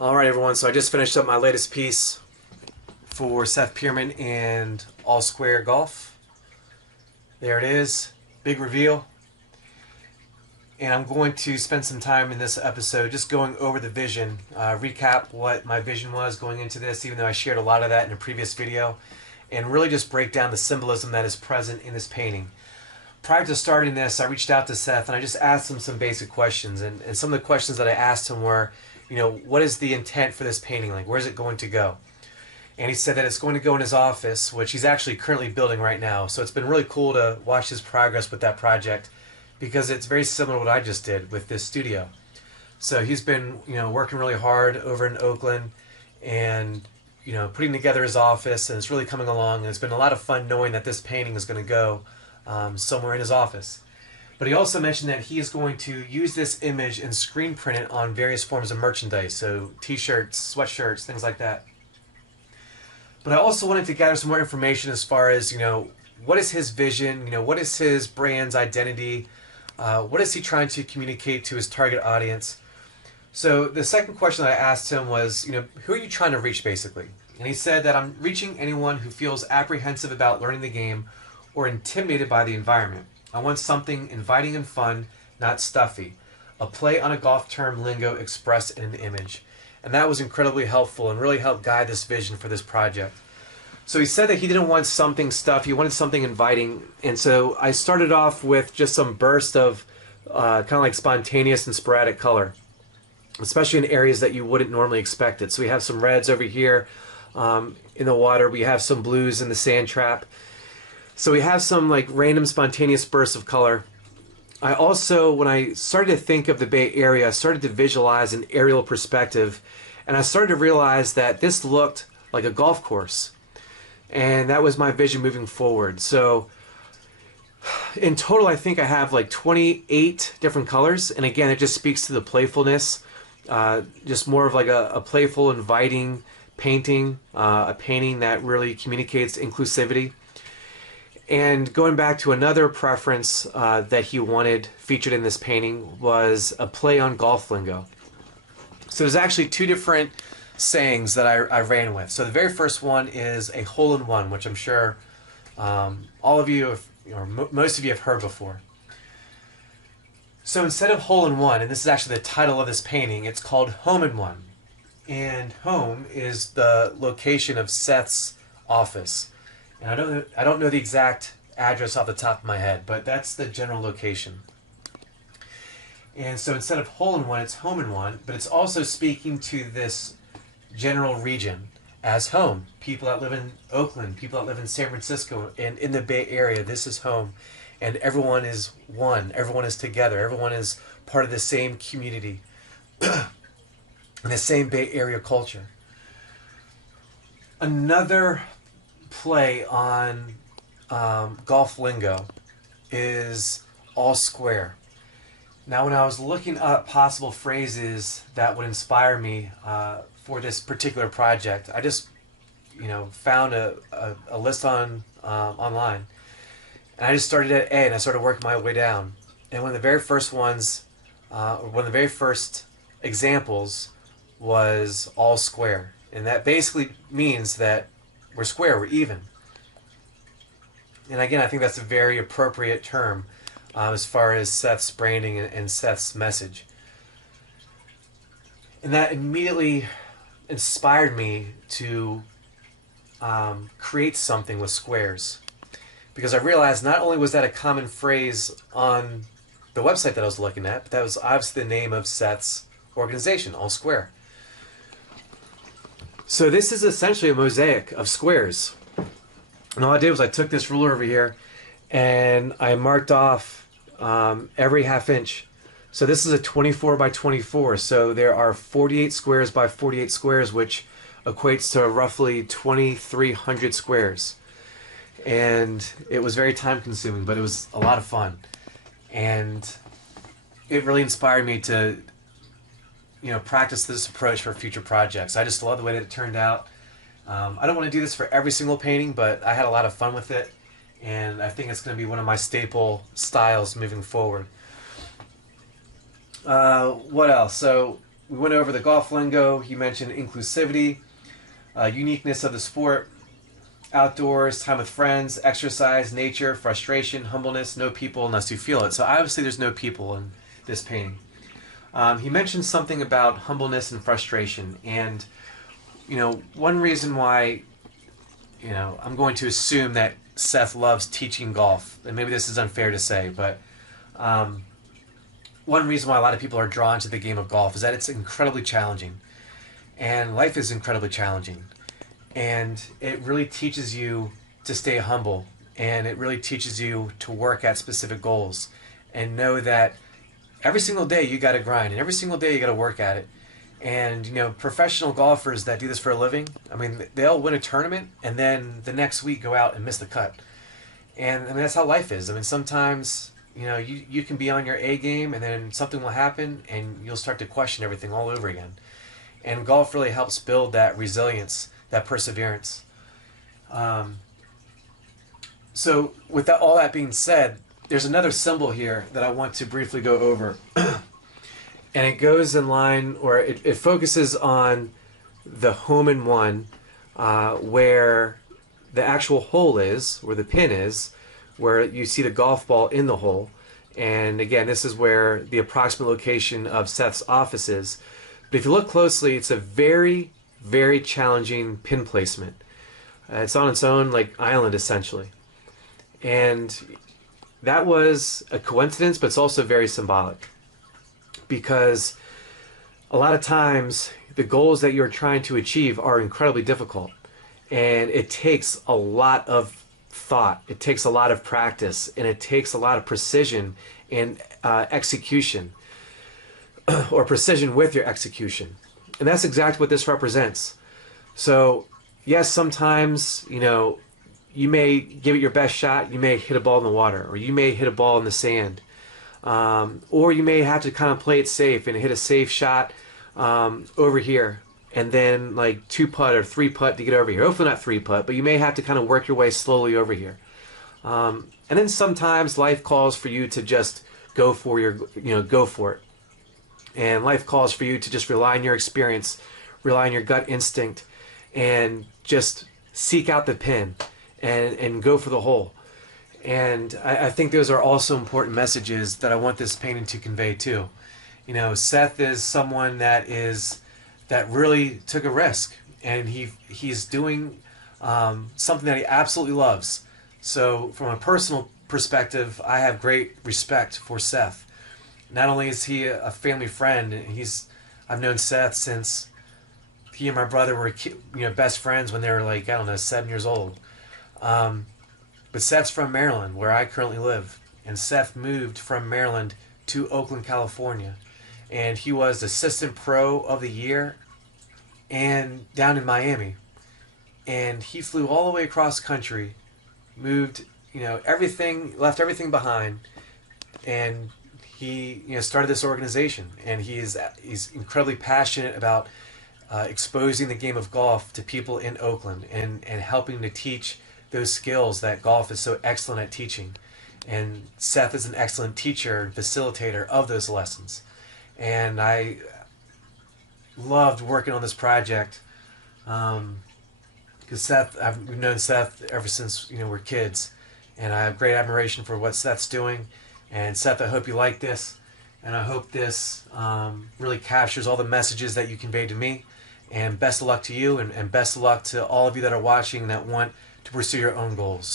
Alright everyone, so I just finished up my latest piece for Seth Pearman and All Square Golf. There it is, big reveal. And I'm going to spend some time in this episode just going over the vision, recap what my vision was going into this, even though I shared a lot of that in a previous video, and really just break down the symbolism that is present in this painting. Prior to starting this, I reached out to Seth and I just asked him some basic questions. And some of the questions that I asked him were, what is the intent for this painting? Like, where's it going to go? And he said that it's going to go in his office, which he's actually currently building right now. So it's been really cool to watch his progress with that project because it's very similar to what I just did with this studio. So he's been, working really hard over in Oakland and, putting together his office, and it's really coming along. And it's been a lot of fun knowing that this painting is going to go somewhere in his office. But he also mentioned that he is going to use this image and screen print it on various forms of merchandise, so t-shirts, sweatshirts, things like that. But I also wanted to gather some more information as far as, what is his vision, what is his brand's identity, what is he trying to communicate to his target audience. So the second question that I asked him was, who are you trying to reach basically? And he said that I'm reaching anyone who feels apprehensive about learning the game or intimidated by the environment. I want something inviting and fun, not stuffy. A play on a golf term lingo expressed in an image. And that was incredibly helpful and really helped guide this vision for this project. So he said that he didn't want something stuffy, he wanted something inviting. And so I started off with just some burst of kind of like spontaneous and sporadic color, especially in areas that you wouldn't normally expect it. So we have some reds over here in the water. We have some blues in the sand trap. So we have some like random spontaneous bursts of color. I also, when I started to think of the Bay Area, I started to visualize an aerial perspective, and I started to realize that this looked like a golf course. And that was my vision moving forward. So in total, I think I have like 28 different colors. And again, it just speaks to the playfulness, just more of like a playful, inviting painting, a painting that really communicates inclusivity. And going back to another preference that he wanted featured in this painting was a play on golf lingo. So there's actually two different sayings that I ran with. So the very first one is a hole-in-one, which I'm sure all of you, most of you have heard before. So instead of hole-in-one, and this is actually the title of this painting, it's called home-in-one. And home is the location of Seth's office. And I don't know the exact address off the top of my head, but that's the general location. And so instead of hole-in-one, it's home-in-one, but it's also speaking to this general region as home. People that live in Oakland, people that live in San Francisco, and in the Bay Area, this is home. And everyone is one, everyone is together, everyone is part of the same community, and the same Bay Area culture. Another play on golf lingo is all square. Now when I was looking up possible phrases that would inspire me for this particular project, I just found a list on online, and I just started at A and I started working my way down. And one of the very first ones, one of the very first examples was all square, and that basically means that we're square, we're even. And again, I think that's a very appropriate term as far as Seth's branding and Seth's message. And that immediately inspired me to create something with squares. Because I realized not only was that a common phrase on the website that I was looking at, but that was obviously the name of Seth's organization, All Square. So this is essentially a mosaic of squares. And all I did was I took this ruler over here and I marked off every half inch. So this is a 24 by 24. So there are 48 squares by 48 squares, which equates to roughly 2,300 squares. And it was very time consuming, but it was a lot of fun. And it really inspired me to practice this approach for future projects. I just love the way that it turned out. I don't want to do this for every single painting, but I had a lot of fun with it, and I think it's going to be one of my staple styles moving forward. What else? So we went over the golf lingo. He mentioned inclusivity, uniqueness of the sport, outdoors, time with friends, exercise, nature, frustration, humbleness, no people unless you feel it. So obviously there's no people in this painting. He mentioned something about humbleness and frustration. And, one reason why, I'm going to assume that Seth loves teaching golf. And maybe this is unfair to say, but one reason why a lot of people are drawn to the game of golf is that it's incredibly challenging. And life is incredibly challenging. And it really teaches you to stay humble, and it really teaches you to work at specific goals and know that every single day you got to grind and every single day you got to work at it. And professional golfers that do this for a living, I mean, they'll win a tournament and then the next week go out and miss the cut. And I mean, that's how life is. I mean, sometimes you can be on your A game and then something will happen and you'll start to question everything all over again. And golf really helps build that resilience, that perseverance. So with all that being said, there's another symbol here that I want to briefly go over. And it goes in line, or it focuses on the home in one, where the actual hole is, where the pin is, where you see the golf ball in the hole. And again, this is where the approximate location of Seth's office is. But if you look closely, it's a very, very challenging pin placement. It's on its own island essentially. And that was a coincidence, but it's also very symbolic. Because a lot of times the goals that you're trying to achieve are incredibly difficult. And it takes a lot of thought, it takes a lot of practice, and it takes a lot of precision and execution, or precision with your execution. And that's exactly what this represents. So yes, sometimes you may give it your best shot, you may hit a ball in the water, or you may hit a ball in the sand, or you may have to kind of play it safe and hit a safe shot over here, and then 2-putt or 3-putt to get over here. Hopefully not 3-putt, but you may have to kind of work your way slowly over here. And then sometimes life calls for you to just go for it. And life calls for you to just rely on your experience, rely on your gut instinct, and just seek out the pin and go for the hole. And I think those are also important messages that I want this painting to convey too. Seth is someone that really took a risk, and he's doing something that he absolutely loves. So from a personal perspective, I have great respect for Seth. Not only is he a family friend, I've known Seth since he and my brother were best friends when they were 7 years old. But Seth's from Maryland, where I currently live. And Seth moved from Maryland to Oakland, California. And he was Assistant Pro of the Year and down in Miami. And he flew all the way across country, moved, everything, left everything behind, and he started this organization. And he's incredibly passionate about exposing the game of golf to people in Oakland and helping to teach those skills that golf is so excellent at teaching. And Seth is an excellent teacher and facilitator of those lessons. And I loved working on this project because we've known Seth ever since we're kids, and I have great admiration for what Seth's doing. And Seth, I hope you like this, and I hope this really captures all the messages that you conveyed to me. And best of luck to you, and best of luck to all of you that are watching that want to pursue your own goals.